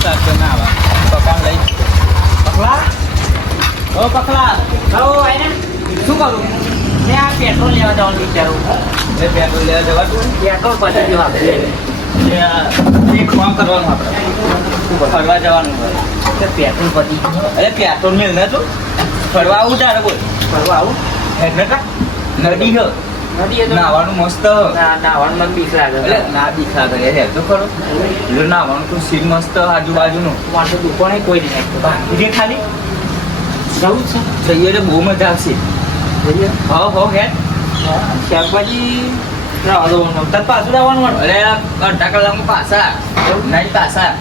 Start કરી ના આવે પકડ લઈ પકલા ઓ પકલા હો આઈને શું કરું મે આ પેટ્રોલ લેવા જવાનું વિચારું એ પેટ્રોલ લેવા જવાનું પેટ્રોલ પછી જો આપણે એક કામ કરવાનું આપણે ફરવા જવાનું કે પેટ્રોલ પછી અરે પેટ્રોલ મેળ ને તું ફરવા આવું તારે બોલ ફરવા આવું એટલે નદી છે નદી તો નાવાનું મસ્ત નાવાનું મને બીક લાગે એટલે ના દીખા કરે હે તો ખરો એટલે નાવાનું તો સીન મસ્ત આજુબાજુનું મારે દુકાને કોઈ નહીં બાકી ખાલી જવું છે જઈએ તો બહુ મજા આવશે જઈએ હો હે શાકભાજી તત પાછું આવવાનું અરે અડધા કલાકમાં પાછા નહીં પાછા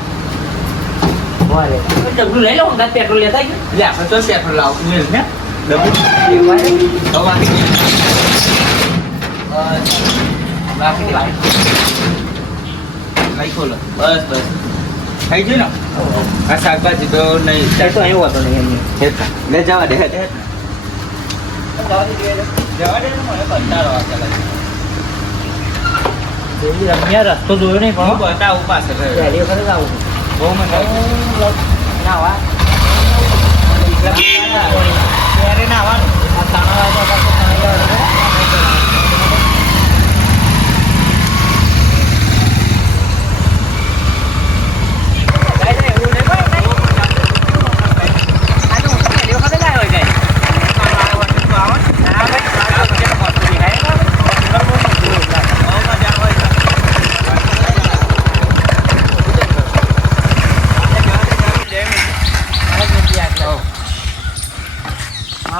ડબલું લઈ લઉં પેટ્રોલ લેતા એટલે આપણે તો પેટ્રોલ લાવતું મેળ ને ડબુ બાકી નહીં ખોલો બસ બસ થઈ ગયું ને આ શાકભાજી તો નહીં તો અહીં હોતો નહીં લે જવા દે જવા દે ને મને કંટાળો આવે રમ્યા રસ્તો જોયો નહીં હું પણ બતાવું પાછળ પહેલી વખત જ આવું બહુ મને ના વા ત્યારે ના આવવાનું આ તાણા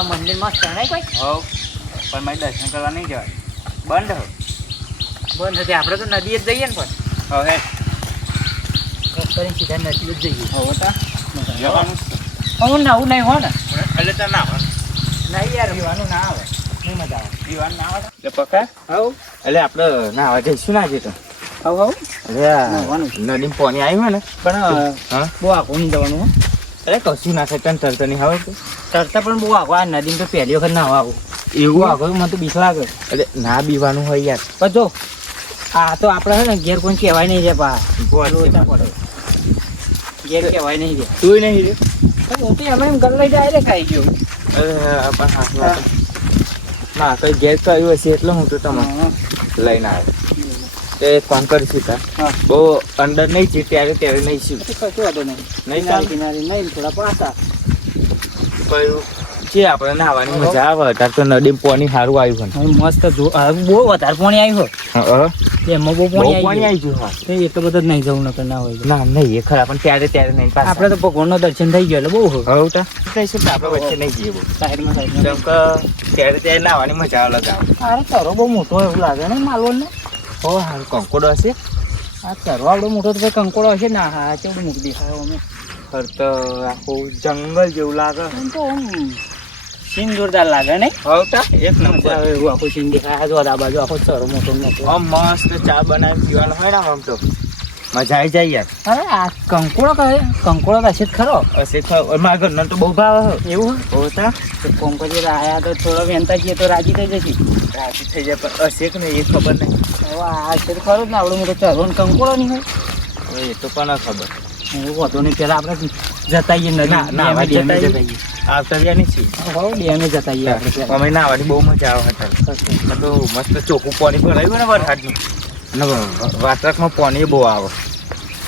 મંદિર માં ચણાય કોઈ હવ પણ મારે દર્શન કરવા નહીં જવાય બંધ બંધ હતી આપણે તો નદી જ જઈએ ને પણ હવે કરીને સીધા નદી જ જઈએ હવે તા જવાનું હું નવું નહીં હો ને એટલે તો ના આવે નહીં યાર પીવાનું ના આવે નહીં મજા આવે પીવાનું ના આવે એટલે પકા હવ એટલે આપણે ના આવે જઈશું ના જઈએ તો હવ નદીમાં પાણી આવ્યું ને પણ હા બહુ આખું નહીં જવાનું હો અરે કશું ના થાય તને તરત નહીં હવે તરતા પણ બહુ આખું આ નદીમાં તો પહેલી વખત ના આવું એવું આખું મને તો બીક લાગે એટલે ના બીવાનું હોય યાર પણ જો આ તો આપણે છે ને ઘેર કોઈ કહેવાય નહીં છે પા લોચા પડે ઘેર કહેવાય નહીં છે તું નહીં રે હું તો એમ ઘર લઈ જાય રે ખાઈ ગયો ના કઈ ગેસ તો આવ્યું હશે એટલે હું તો તમે લઈને આવ્યો એ કોણ કરીશું તા હા. બહુ અંદર નહીં છે ત્યારે ત્યારે નહીં છું કશું વાંધો નહીં નહીં કિનારે કિનારે નહીં થોડા પાસા કયું છે આપણે નાહવાની મજા આવે અત્યારે તો નદીમાં પાણી સારું આવ્યું હવે મસ્ત જો બહુ વધારે પાણી આવ્યું છે એમાં બહુ બહુ પાણી પાણી આવી આવી ગયું હા ગયું એટલો બધો જ નહીં જવું નકર ના હોય ના નહીં એ ખરા પણ ત્યારે ત્યારે નહીં પાછા આપણે તો ભગવાનનું દર્શન થઈ ગયું એટલે બહુ હોય હવે તા કહીશું કે આપણે વચ્ચે નહીં જઈએ બહુ સાઈડમાં કેમ સાઈડમાં કે ત્યારે ત્યારે નાહવાની મજા આવે લગાવે અરે ચરો બહુ મોટો હોય એવું લાગે ને માલવણ ને હો હારું કંકોડો હશે આ ચરો આવડો મોટો તો ભાઈ કંકોડો હશે ને હા કેવડું મોટું દેખાય અમે ફર તો આખું જંગલ જેવું લાગે આમ તો આમ સીન જોરદાર લાગે ને હવે તા એક મજા નંબર આવે એવું આખું સીન દેખાય આ જો આ બાજુ આખો ચરો મોટો મોટો આમ મસ્ત ચા બનાવીને પીવાનું હોય ને આમ તો મજા આવી જાય યાર અરે આ કંકોડો કહે કંકોડો તો હશે જ ખરો હશે મારા ઘરનો તો બહુ ભાવ એવું હોતા તો કોંકોજી આયા તો થોડો વહેંતા છીએ તો રાજી થઈ જશે રાજી થઈ જાય પણ હશે કે નહીં એ ખબર નહીં હવે આ છે તો ખરો જ ને આવડો મોટો ચરો ને કંકોડો નહીં હોય હવે એ તો પણ ખબર એવું વધુ નહીં પેલા આપણે જતાઈએ નદી ના, ના, ડેમે જતાઈએ. જતાઈએ આવતા રહ્યા નહીં છીએ હવે ડેમે જતાઈએ આપણે પેલા. અમે નાવાની બહુ મજા આવે હતા તો મસ્ત ચોખ્ખું પાણી ભરાયું ને વરસાદનું અને વાટકમાં પાણી બહુ આવે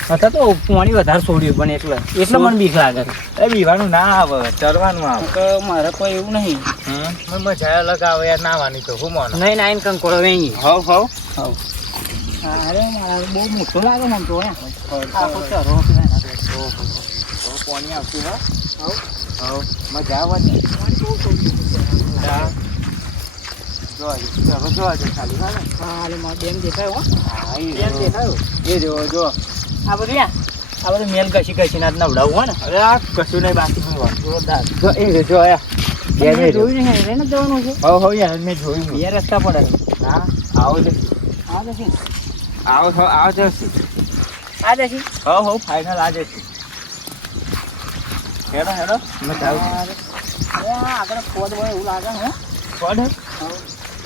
હતા તો પાણી વધારે છોડ્યું પણ એટલે મને બીક લાગે એ પીવાનું ના આવે ચરવાનું આવે કે મારે કોઈ એવું નહીં મજા અલગ આવે યાર નાવાની તો હું માનો નહીં નાઈન કંકોડો વેંગી હવ હવ અરે મારા બહુ મોટો લાગે મને તો આખો ચરો પાણી આવતું હા હવ હવ મજા આવે ને જોવા ખાલી હા ને હા એટલે મારો ડેમ દેખાયો હો હા ડેમ દેખાયો એ જો જો આ બધું આ બધું મેલ ઘસી ઘસીને આજ નવડાવવું હોય ને અરે આ કશું નહીં બાકી જોરદાર જો એ જો આયા મેં જોયું નહીં એને જવાનું છે હવ યાર મેં જોયું બે રસ્તા પડે હા આવો જ આ જશી આવો જશે આ જશી હવ ફાઇનલ આ જશે હેડો મજા આવે આગળ ખોદ હોય એવું લાગે હે કોણ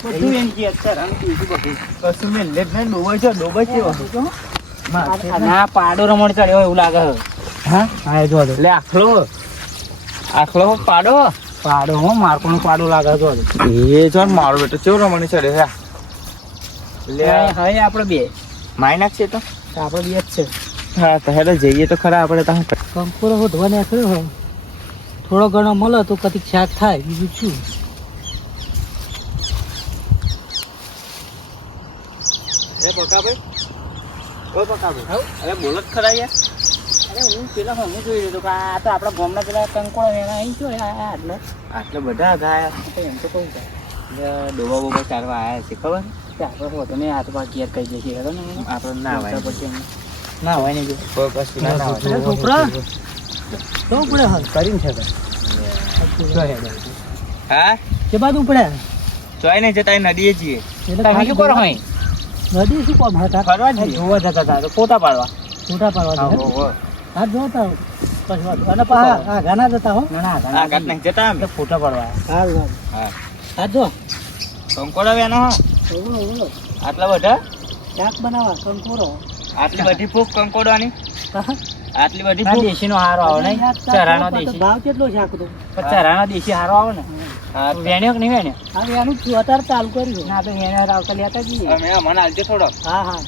બધું એમ કે અત્યારે આમ બીજું બધું કશું મેં લેટ નહીં ડોબાઈ છે ના પાડો રમણ ચડ્યો એવું લાગે હા હા એ જો એટલે આખલો પાડો પાડો હો મારકોનું પાડો લાગે જો એ જો મારો બેટો કેવો રમણી ચડે છે એટલે હવે આપણે બે માય નાખશે તો આપણે બે જ છે હા તો હેડો જઈએ તો ખરા આપણે ત્યાં કંકોરો હોધવા નાખ્યો હોય થોડો ઘણો મળે તો કદી શાક થાય બીજું શું એ બકાભાઈ ઓ બકાભાઈ અરે બોલો જ ખરા યાર અરે હું પેલા હું જોઈ રહ્યો કે આ તો આપણા ગામના પેલા કંકોળો એના અહીં જો આટલે આટલા બધા ગયા તો એમ તો કહું ડોબા બોબા ચાલવા આવ્યા છે ખબર કે આપણે હોતો ને હાથ પા ઘેર કહી જશે હવે ને આપણે ના હોય પછી ના હોય ને જો કોઈ કશું ના હોય છોકરા તો પડે હા કરીને છે હા કે બાદ ઉપડે ચોય નહીં જતા નદીએ જઈએ તમે શું કરો હોય નદી શું કોમ હતા ફરવા જઈએ જોવા જતા હતા તો ફોટા પાડવા હા જોતા પછી વાત અને પા આ ગાના જતા હો ના આ કાટ નહીં જતા અમે ફોટા પાડવા હા હા હા જો કંકોડા વેનો હો ઓલો ઓલો આટલા બધા શાક બનાવવા કંકોરો આટલી બધી ફૂક કંકોડાની આટલી બધી ફૂક દેશીનો હારો આવે ને ચરાનો દેશી ભાવ કેટલો શાક તો ચરાનો દેશી હારો આવે ને હા વેણ્યો કે નહીં વેણ્યો હા વેણું અત્યારે ચાલુ કર્યું ના તો વેણ્યો આવતા લેતા જઈએ અમે મને આલજો થોડો હા હા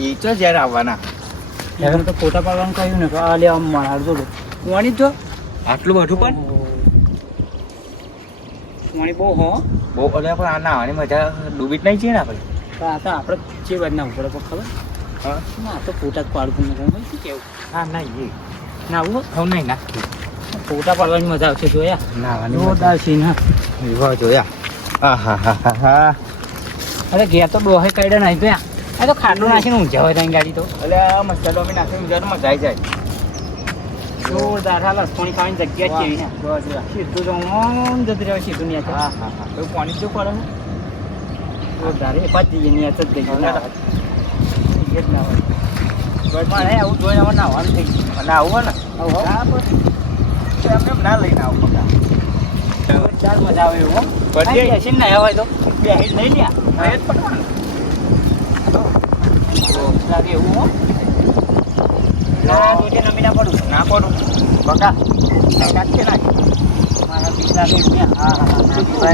એ તો જ્યારે આવવાના એમ તો ફોટા પાડવાનું કહ્યું ને કે આ લે આમ માર જો કોણી જો આટલું બધું પણ કોણી બહુ હો બહુ એટલે પણ આ નાવાની મજા ડૂબી જ નહીં છે ને આપણે આ તો આપણે જે વાત ના ઉપર ખબર હા ના તો ફોટા જ પાડવું નથી શું કેવું હા નહીં એ ના આવું હું નહીં નાખી ફોટા પાડવાની મજા આવશે જોયા નાવાની જોરદાર સીન હા વિવાહ જોયા હા હા હા હા હા અરે ઘેર તો ડોહે કાઢ્યા નહીં તો આ તો ખાટલો નાખીને ઊંઝા હોય ત્યાં ગાડી તો એટલે આ મસાલો અમે નાખી મજા તો મજા આવી જાય જોરદાર હાલ થોડી ખાવાની જગ્યા જ જેવી ને બસ સીધું તો આમ જતું રહ્યો સીધું ન્યા હા હા હા તો પાણી શું પડે જોરદાર એ પાછી જઈએ ન્યા જ ગઈ જ ના હોય પણ હે આવું જોઈને હવે નાવાનું થઈ ગયું અને આવું હોય ને હા બસ એમ ના લઈને આવું પગા ચાલ મજા આવે એવું પછી બેસીને ના હોય તો બેસી લઈ લ્યા એ જ પડવાનું લાગે એવું હો ના તું નમી ના પડું ના પડું બકા નાખશે ના મારા બીજા હા હા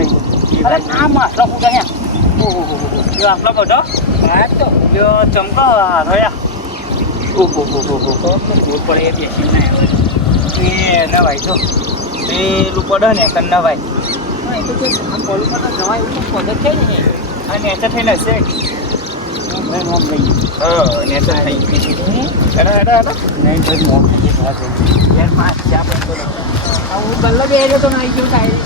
અરે આ માસલો ફૂટા અહીંયા ઓહો જો આટલો બધો હા તો જો ચમકો રહ્યા ઓહો હો હો હો તો ભૂલ પડે એ બેસીને એ નવાય જો પેલું પડે ને કન નવાય હા એ તો આમ પોલું પર જવાય એવું પદ્ધત છે ને આ નેચર થઈને હશે મેં નોમ લઈ નેચર થઈ હેડા હેડા હેડા નહીં ભાઈ નોમ થઈ યાર પાંચ ચા પણ તો હું ગલ્લો બે તો ના આવી ગયો કાંઈ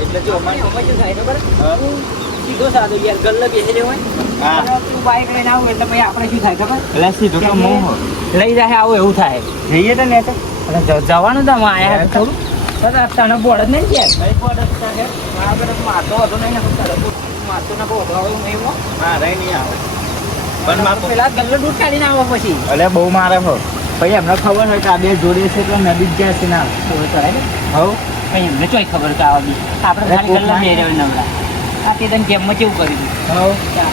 એટલે જો સીધો સાદો યાર ગલ્લો બેસી રહ્યો હોય તું બાઈક લઈને આવું એટલે પછી આપણે શું થાય ખબર એટલે સીધું તો મોહ લઈ જાય આવું એવું થાય જઈએ તો નેચર જવાનું તો આયા થોડું તને બોર્ડ જ નહીં યાર બોર્ડ જ થાય મારતો હતો નહીં મારતો ના બહુ નહીં હા રહી નહીં આવે પણ મારે પેલા ગલ્લો દૂધ કાઢીને આવો પછી અલે બહુ મારે હો પછી એમને ખબર હોય કે આ બે જોડે છે તો નદી જ જાય છે ના કરાય ને હવ કઈ એમને ચોઈ ખબર કે આવા બી આપણે ખાલી ગલ્લા બે રહ્યો નવરા આ તે તને ગેમમાં કેવું કર્યું હવ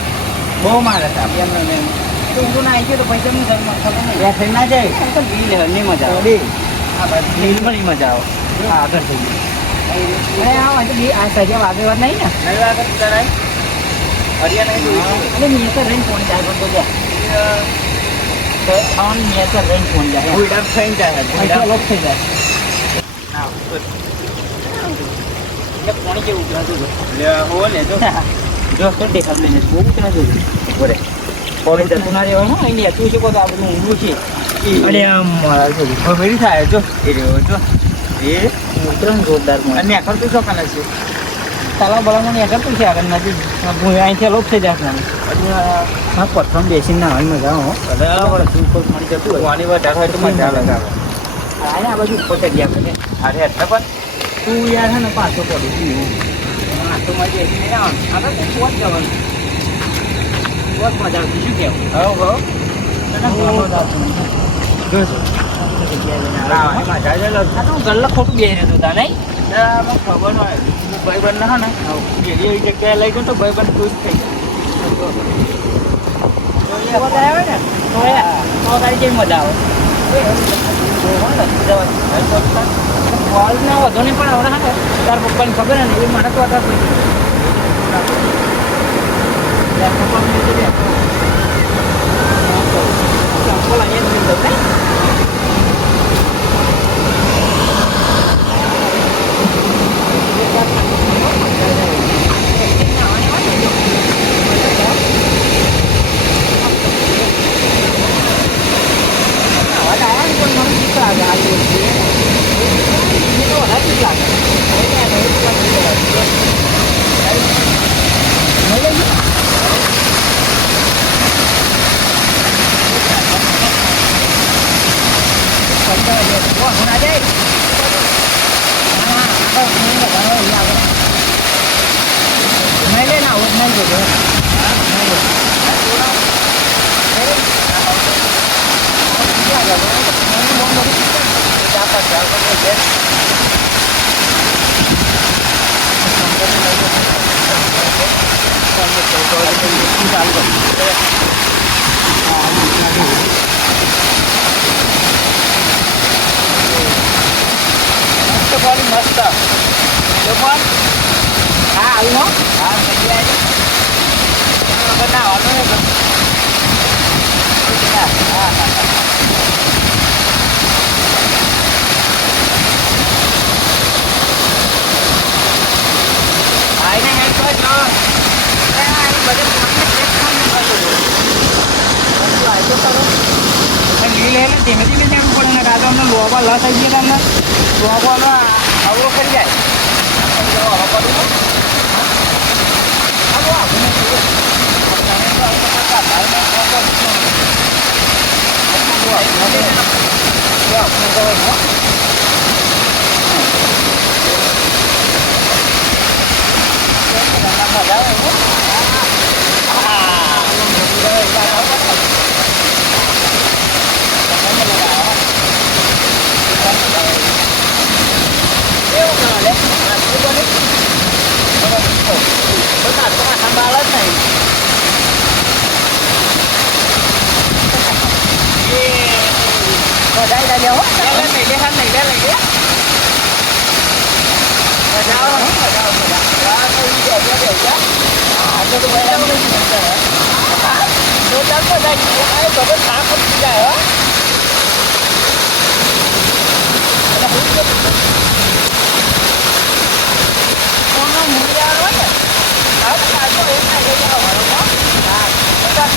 બહુ મારે છે એમને તો ઊંધું ના આવી ગયો તો પૈસા નહીં ખબર નહીં ત્યાં થઈ ના જાય તો લીલ નહીં મજા આવે આ બાજુ લીલમાં નહીં મજા આવે હા આગળ થઈ ગયું અરે આ સજા વાગે વાત નહીં ને નહીં આગળ ચડાય હરિયા નહીં જોયું એટલે મેં તો રહીને ફોન જાય પણ તો જા ફોન મેં તો રહીને ફોન જાય ભૂડા થઈ જાય પૈસા લોક થઈ જાય એટલે ફોન કેવું ઉતરાતું લે હો લેજો જો તો દેખાડ લઈને બહુ ઉતરાતું બોલે પોલીસ જતું ના રહેવાય ને અહીંયા તું શું કહો તો આ બધું ઊંધું છે અને આમ ખબર થાય જો એ રહ્યો જો એ ઉતરણ જોરદાર અને આખર તો શું કાલે છે તલાવ બળામાં આગળ તો છે આગળ નદી અહીંથી લોક થઈ જાય હા પથ્થર બેસીને નાવાની મજા હો બરાબર ઉપર મળી જતું હોય પાણી વધારે હોય તો મજા આવે આ બાજુ ઉપર ચડી આપણે અરે એટલે પણ તું યાર છે ને પાછો પડું હા તો મજા એવી નહીં આગળ તો પોત જવાનું પોત મજા આવતી શું કહેવું હવ હવ તને જોજો જગ્યાએ લઈને ના આવ્યો. એમાં જાય છે આ તો હું ગલ્લા ખોટું બેહી રહ્યો તા નહીં? મને ખબર હોય ભાઈબંધ ના ને એવી જગ્યાએ લઈ ગયો તો ભાઈબંધ ખુશ થઈ તો ગયા હોય ને તો તારી કેવી મજા આવે. કોલ ના વધો નહીં પણ હવે હા તાર પપ્પાને ખબર ને એ મને તો અત્યારે પપ્પા મસ્ત હા આવ્યું હો હા બનાવવાનું હા હા આઈને હે તો જો ધીમે ધીમે જવું પડે ને કાં તો અમને લોબા લ થઈ ગયા તમને લોબાનો આવડો કરી જાય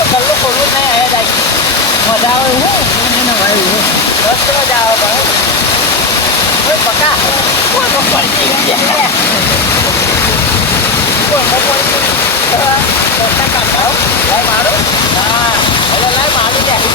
ગલ્લો ખોલવું નહીં આવ્યા મજા આવે હું રસ મજા આવે પણ પકા કોઈ પડી ગયા મારું હા એટલે લાય મારું ત્યાં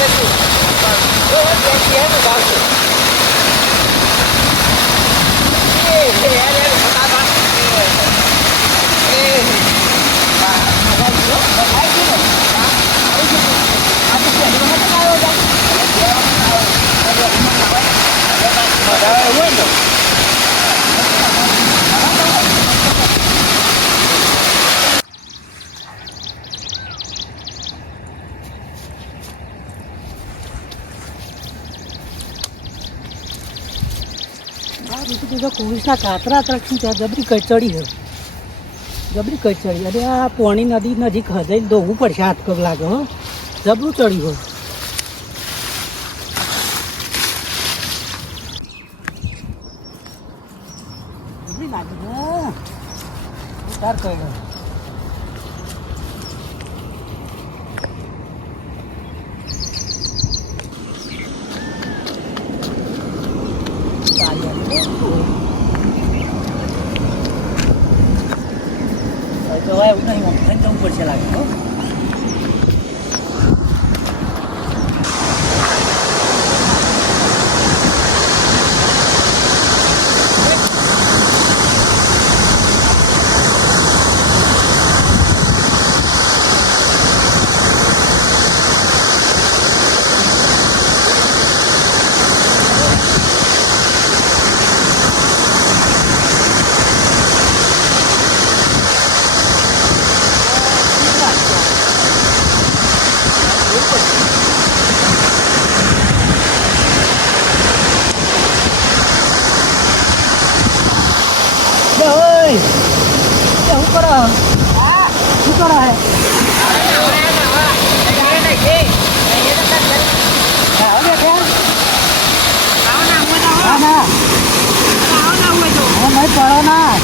પોલીસના કાતરા તરફથી ત્યાં જબરી કચડી છે જબરી કચડી અરે આ પોણી નદી નજીક હજાઈ દોવું પડશે હાથ પગ લાગે હો જબરું ચડી હોય જબરી લાગે તાર કહી ગયો જવાય એવું નહીં ઓમ જવું પડશે લાગે હો શું કરો હે ના ના નહીં પડો ના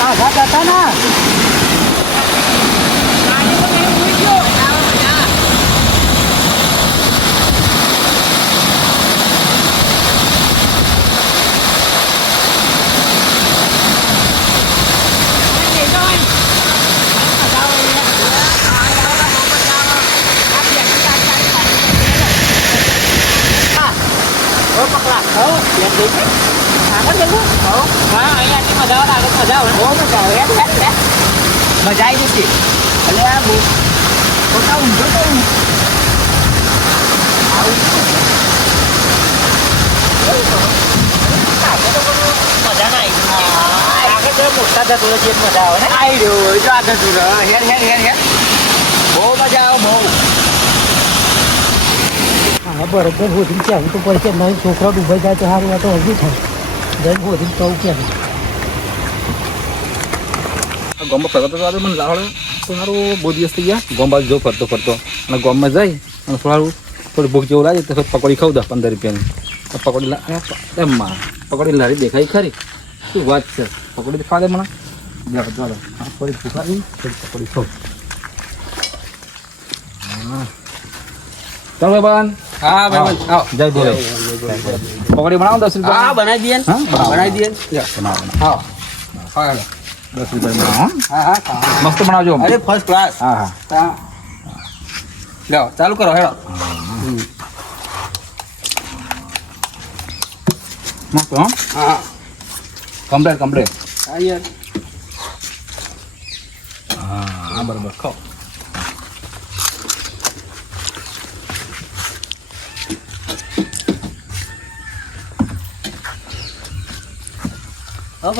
આઘા કરતા ના મજા આવી જશે એટલે આ બહુ ખોટા ઊંધો તો મજા ના આવી મોટા થતું જે મજા આવે ને આવી રહ્યો જો આગળ તું હેર હેર હેર હેર બહુ મજા આવે બહુ હા બરોબર હોધી કે હું તો પૈસા નહીં છોકરા ડૂબાઈ જાય તો સારું આ તો હજુ થાય જઈને હોધી કહું કે ગામમાં ફરતો તો મને લાવડે તો સારું બહુ દિવસ થઈ ગયા ગામ બાજુ જો ફરતો અને ગામમાં જાય અને થોડું થોડી ભૂખ જેવું લાગે તો પકોડી ખાવ 10-15 રૂપિયાની પકોડી એમાં પકોડી લારી દેખાય ખરી શું વાત છે પકોડી ખાવા દે મને ચાલો થોડી ભૂખ આવી થોડી પકોડી ખાવ ચાલો ભાઈ હા ભાઈ આવો જય બોલે પકોડી બનાવો 10 રૂપિયા હા બનાવી દઈએ હા બનાવી દઈએ બનાવો હા હા 10 રૂપિયા બનાવો હા મસ્ત બનાવજો અરે ફર્સ્ટ ક્લાસ હા હા લો ચાલુ કરો હેડો મસ્ત હા હા કમ્પ્લેટ હા યાર હા બરાબર ખાઓ ઓ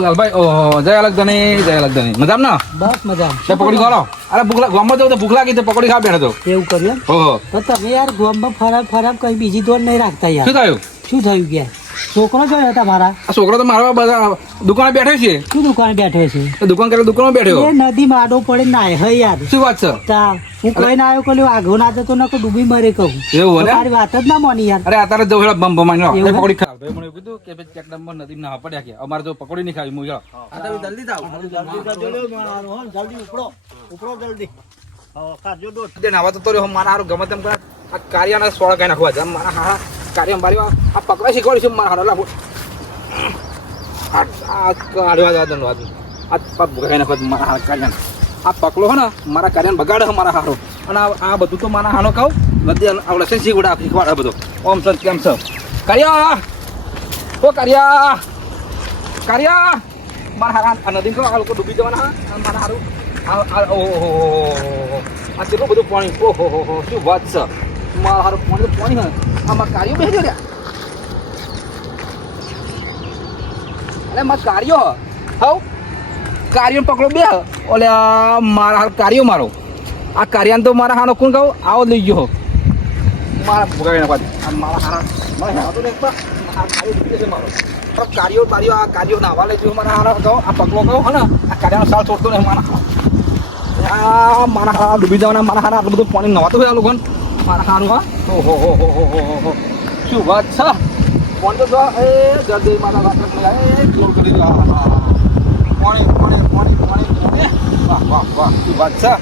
લાલભાઈ ઓ જય અલગધની મજામ ના બસ મજા તે પકોડી ખાલો અરે ભૂખ ગામમાં જવું તો ભૂખ લાગી તો પકોડી ખાવા બેઠો તો એવું કર્યું ઓહો તો તમે યાર ગામમાં ફરાબ કઈ બીજી દોડ નહીં રાખતા યાર શું થયું શું થયું કે છોકરો જોયો તમારા આ છોકરો તો મારા બધા દુકાને બેઠો છે શું દુકાને બેઠો છે તો દુકાન કરે દુકાનમાં બેઠો એ નદી માડો પડે નાય હે યાર શું વાત છે તા હું કઈ ના આવ્યો કોલ્યો આગો ના જતો નકો ડૂબી મરે કહું એવું ને તારી વાત જ ના મોની યાર અરે અત્યારે જવું હેડો બમ બમાઈ લો એવું? પકોડી ખાવ ભાઈ મને એવું કીધું કે ભાઈ ચેકડમ નદી ના પડ્યા કે અમારે જો પકોડી નહીં ખાવી હું હેડો આ તમે જલ્દી જાઓ જલ્દી દે નાવા તો રહ્યો મારા હારું ગમે તેમ કરે આ કાર્યના સોળા કઈ નાખવા છે મારા હારા કાર્ય મારી આ પકડા શીખવાડી છે મારા હારા લાગુ આ કાઢવા જવા દો આ પગ ભગાઈ નાખવા મારા હારા કાર્યને આ પકલો હો ને મારા કાર્યને બગાડે છે મારા હારો અને આ બધું તો મારા હાનો કહું નદી આવડે છે શીખવાડે બધું ઓમ સર કેમ છે કાર્યા ઓ કાર્યા મારા હારા આ નદી કહો આ લોકો ડૂબી જવાના મારા હારું આ કેટલું બધું પાણી ઓહો શું વાત છે મારા હારું પાણી હે આમાં કાર્યો બેસી રહ્યા અરે મારા કાર્યો હવ કાર્યો પકડો બે ઓલે મારા હાર કાર્યો મારો આ કાર્યાને તો મારા હાનો કોણ કહું આવો લઈ ગયો મારા ભોગાવી નાખવા મારા હારા મારા હાથો ને કાર્યો બારીઓ આ કાર્યો નાવા લઈ ગયો મારા હારા કહું આ પકડો કહું હે ને આ કાર્યાનો સાલ છોડતો નહીં મારા આ મારા હારા ડૂબી જવાના મારા હારા આટલું બધું પાણી નવાતું હોય આ લોકો મારા હારું હા ઓહો શું વાત છે પાણી તો જો એ જલ્દી મારા વાત એ ક્લોર કરી દો પાણી વાહ શું વાત છે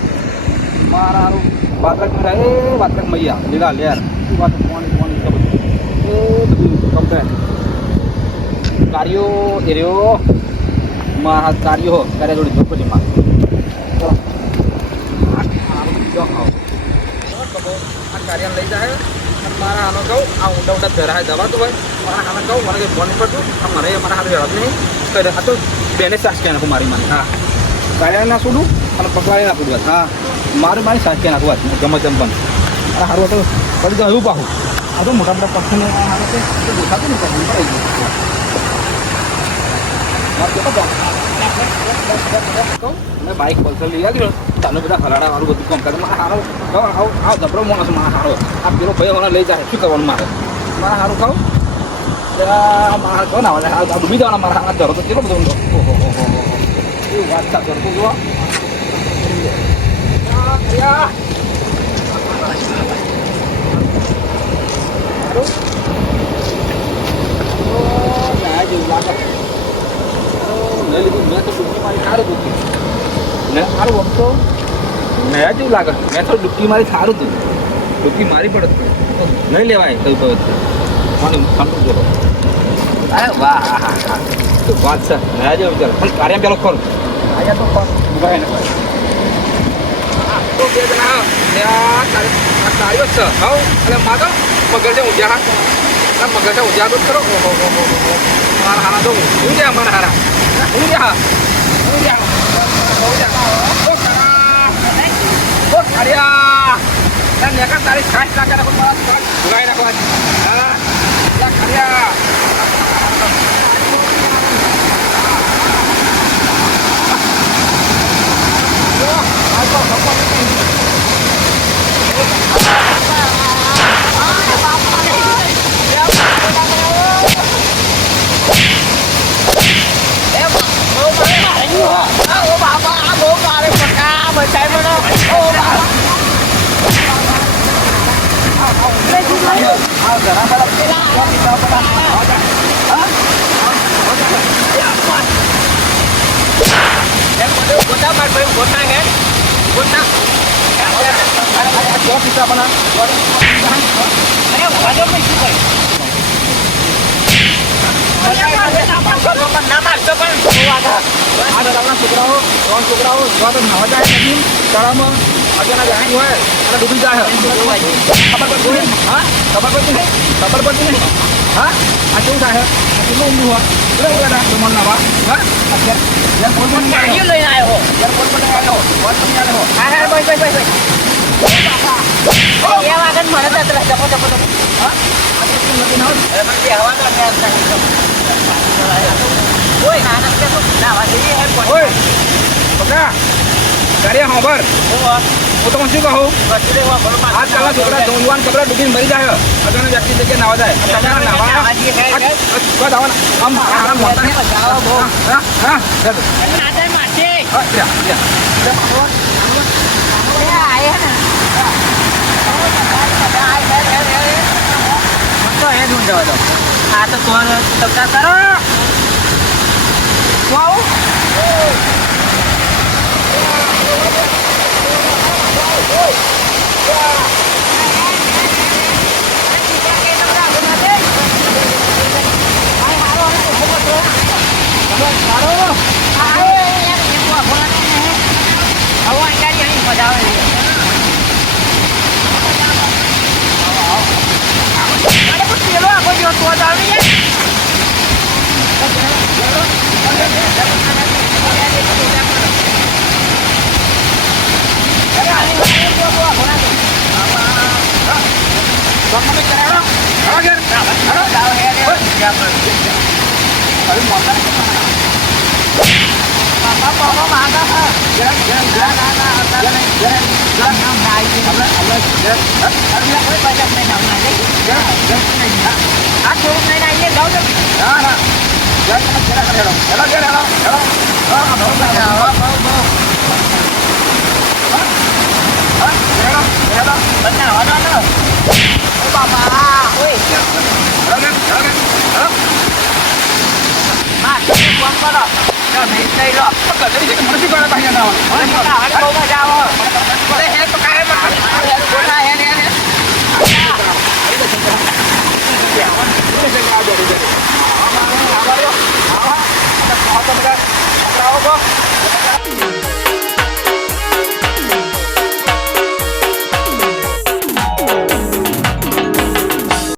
મારા હારું વાતરક મેળા એ વાતરક મૈયા લીલા લેર શું વાત પાણી બધું એ બધું કમ્પ્લેટ કાર્યો એર્યો મારા કાર્યો જોડે ચોપડી માં આ કાર્ય લઈ જાય મારા આનો કહું આ ઊંડા ધરાય દવા તો હોય મારા આને કહું મને ફોન પડતું મારે મારા હાથ વ્યવહાર નહીં આ તો બેને સાસ કે નાખું મારી મને હા કાર્ય ના છોડું અને પકવાડી નાખું બસ હા મારી સાસ કે નાખું ગમે તેમ પણ અરે સારું તો પડી જાવ એવું પાછું આ તો મોટા મોટા પક્ષીને દેખાતું નહીં પડી મેં બાઇક પલ્સર લઈ આવ્યો તમે બધા હલાડા વાળું બધું કામ કરે મારા હારો આવ જબરો માણસ મારા હારો આ પેલો ભાઈ મને લઈ જાય શું કરવાનું મારે મારા હારું ખાવ મારા કહો ને હવે આ ડૂબી જવાના મારા હાથ ધરો તો કેટલો બધો ઊંડો એવું વાત કરતો હતો જુઓ લઈ લીધું મેં તો ડૂબકી મારી સારું હતું ને સારું વખતો મેં જેવું લાગે મેં તો ડૂબકી મારી સારું હતું ડૂબકી મારી પડત નહીં લેવાય તો મને ઠંડુ જોડો અરે વાહ શું વાત છે મેં જેવું વિચાર પણ કાર્ય પેલો ખોલ આયા તો ખોલ ઉભા ને તો બે જણા કાર્યો છે હવ એટલે માતો મગર ઊંઝા હા મગર ઊંઝા કરો મારા હારા તો ઊંઝા મારા હારા ઊંઝા ઓ કાર્યા નેકા તારી ખાસ નાખે રાખો મારા ભગાઈ નાખવા હા કાર્યા છોકરાઓ નાવા જાય નથી તળાવમાં અચાનક જાય હોય અને ડૂબી જાય ખબર પડતી નહીં હા ખબર પડતી નહીં હા આ કેવું થાય કેટલું ઊંડું હોય કેટલું ઉડા મન નાવા હા અત્યારે કોઈ પણ લઈને આવ્યો કોઈ પણ આવ્યો વાત નહીં આવ્યો હા હા ભાઈ એ વાગન મને તો જપો હા નથી ના હવા ઓય નાના કે તો નાવા જઈએ હે ઓય પકા કાર્ય હોબર હું તો શું કહું આજકાલના છોકરા જવાન કપડા ડૂબીને મરી જાય અગરના વ્યક્તિ જગ્યાએ નાવા જાય આ તો તબકા કરો વાવ